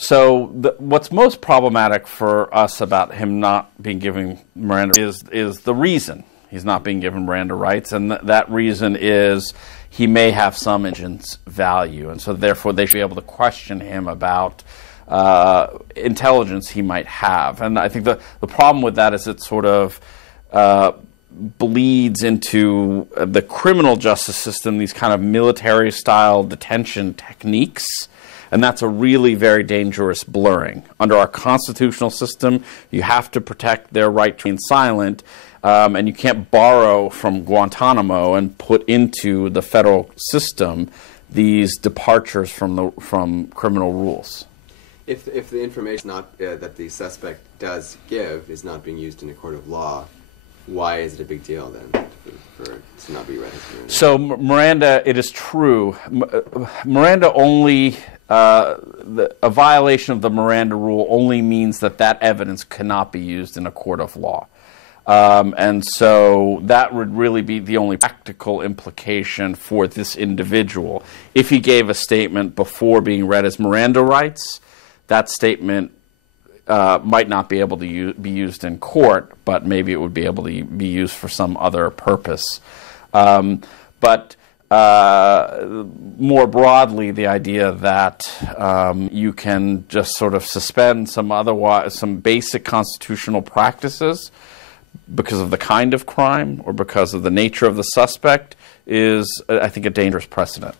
So what's most problematic for us about him not being given Miranda is the reason he's not being given Miranda rights, and that reason is he may have some intelligence value, and so therefore they should be able to question him about intelligence he might have. And I think the problem with that is it sort of bleeds into the criminal justice system, these kind of military-style detention techniques. And that's a really very dangerous blurring. Under our constitutional system, you have to protect their right to remain silent, and you can't borrow from Guantanamo and put into the federal system these departures from criminal rules. If the information that the suspect does give is not being used in a court of law, why is it a big deal then for it to not be read as Miranda? So Miranda, it is true. Miranda only... a violation of the Miranda Rule only means that evidence cannot be used in a court of law. And so that would really be the only practical implication for this individual. If he gave a statement before being read as Miranda Rights, that statement might not be able to be used in court, but maybe it would be able to be used for some other purpose. But more broadly, the idea that you can just sort of suspend some basic constitutional practices because of the kind of crime or because of the nature of the suspect is, I think, a dangerous precedent.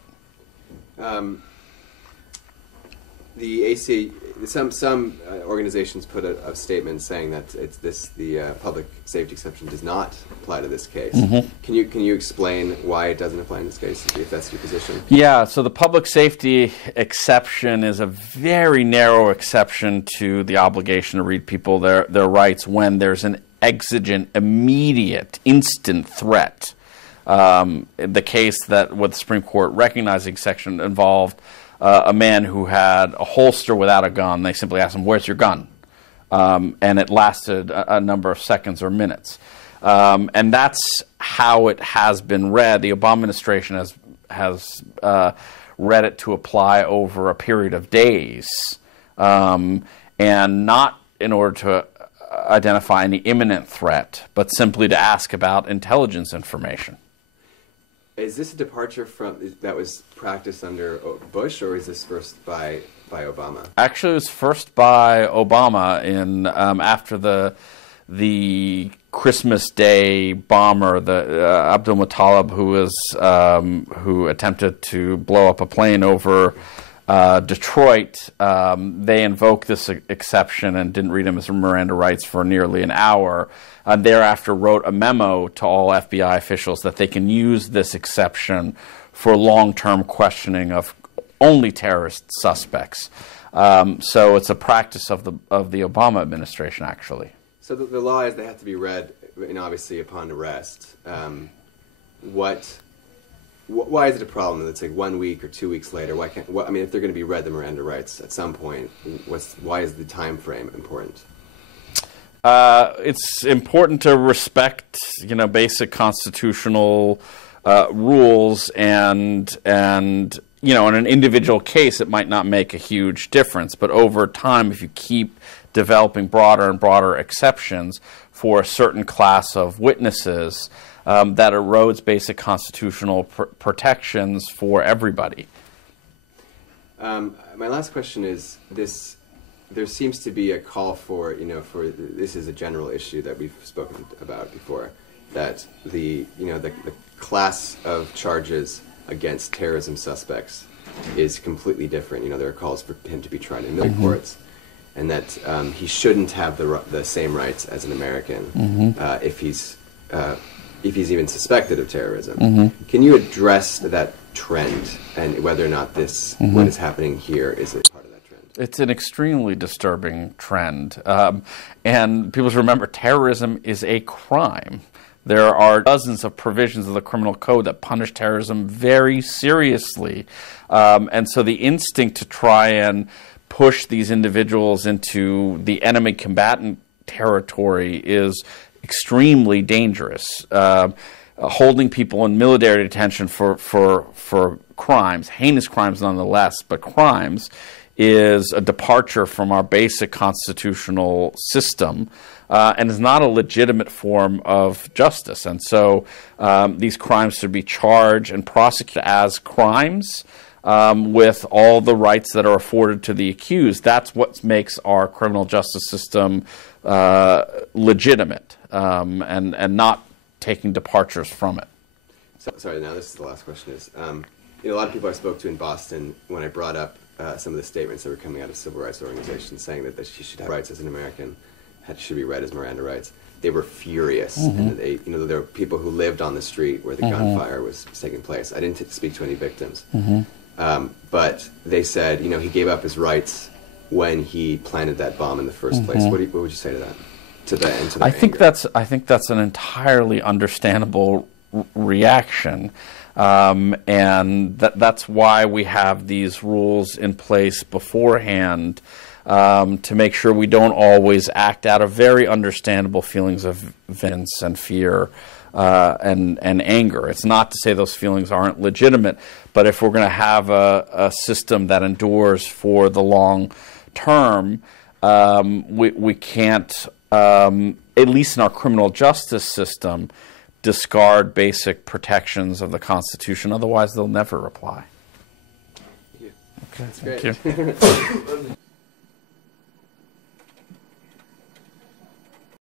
Some organizations put a statement saying that the public safety exception does not apply to this case. Mm-hmm. Can you explain why it doesn't apply in this case, if that's your position? Yeah, so the public safety exception is a very narrow exception to the obligation to read people their rights when there's an exigent, immediate, instant threat. The case that with the Supreme Court recognizing section involved a man who had a holster without a gun. They simply asked him, "Where's your gun?" And it lasted a number of seconds or minutes. And that's how it has been read. The Obama administration has read it to apply over a period of days, and not in order to identify any imminent threat, but simply to ask about intelligence information. Is this a departure from that was practiced under Bush, or is this first by Obama? Actually, it was first by Obama in after the Christmas Day bomber, the Abdul Muttalib, who attempted to blow up a plane over Detroit. They invoked this exception and didn't read him as Miranda Rights for nearly an hour. Thereafter wrote a memo to all FBI officials that they can use this exception for long-term questioning of only terrorist suspects. So it's a practice of the Obama administration, actually. So the law is they have to be read, obviously upon arrest. Why is it a problem that it's like 1 week or 2 weeks later? Why can't? If they're going to be read the Miranda Rights at some point, why is the time frame important? It's important to respect, basic constitutional rules, and in an individual case, it might not make a huge difference. But over time, if you keep developing broader and broader exceptions for a certain class of witnesses, that erodes basic constitutional protections for everybody. My last question is this. There seems to be a call for this is a general issue that we've spoken about before, that the class of charges against terrorism suspects is completely different. There are calls for him to be tried in military courts, and that he shouldn't have the same rights as an American if he's even suspected of terrorism. Can you address that trend and whether or not what is happening here is a part of that trend? It's an extremely disturbing trend. And people should remember, terrorism is a crime. There are dozens of provisions of the criminal code that punish terrorism very seriously. And so the instinct to try and push these individuals into the enemy combatant territory is extremely dangerous. Holding people in military detention for crimes, heinous crimes nonetheless, but crimes, is a departure from our basic constitutional system and is not a legitimate form of justice. And so these crimes should be charged and prosecuted as crimes with all the rights that are afforded to the accused. That's what makes our criminal justice system legitimate and not taking departures from it. So, sorry, now this is the last question. A lot of people I spoke to in Boston, when I brought up some of the statements that were coming out of civil rights organizations saying that she should have rights as an American, should be read as Miranda Rights, they were furious. And there were people who lived on the street where the gunfire was taking place. I didn't speak to any victims. But they said, he gave up his rights when he planted that bomb in the first place. What would you say to that? To the I think that's an entirely understandable reaction, and that's why we have these rules in place beforehand to make sure we don't always act out of very understandable feelings of vengeance and fear and anger. It's not to say those feelings aren't legitimate, but if we're going to have a system that endures for the long term, we can't, at least in our criminal justice system, discard basic protections of the Constitution. Otherwise, they'll never apply. Thank you. Okay, That's thank great. you.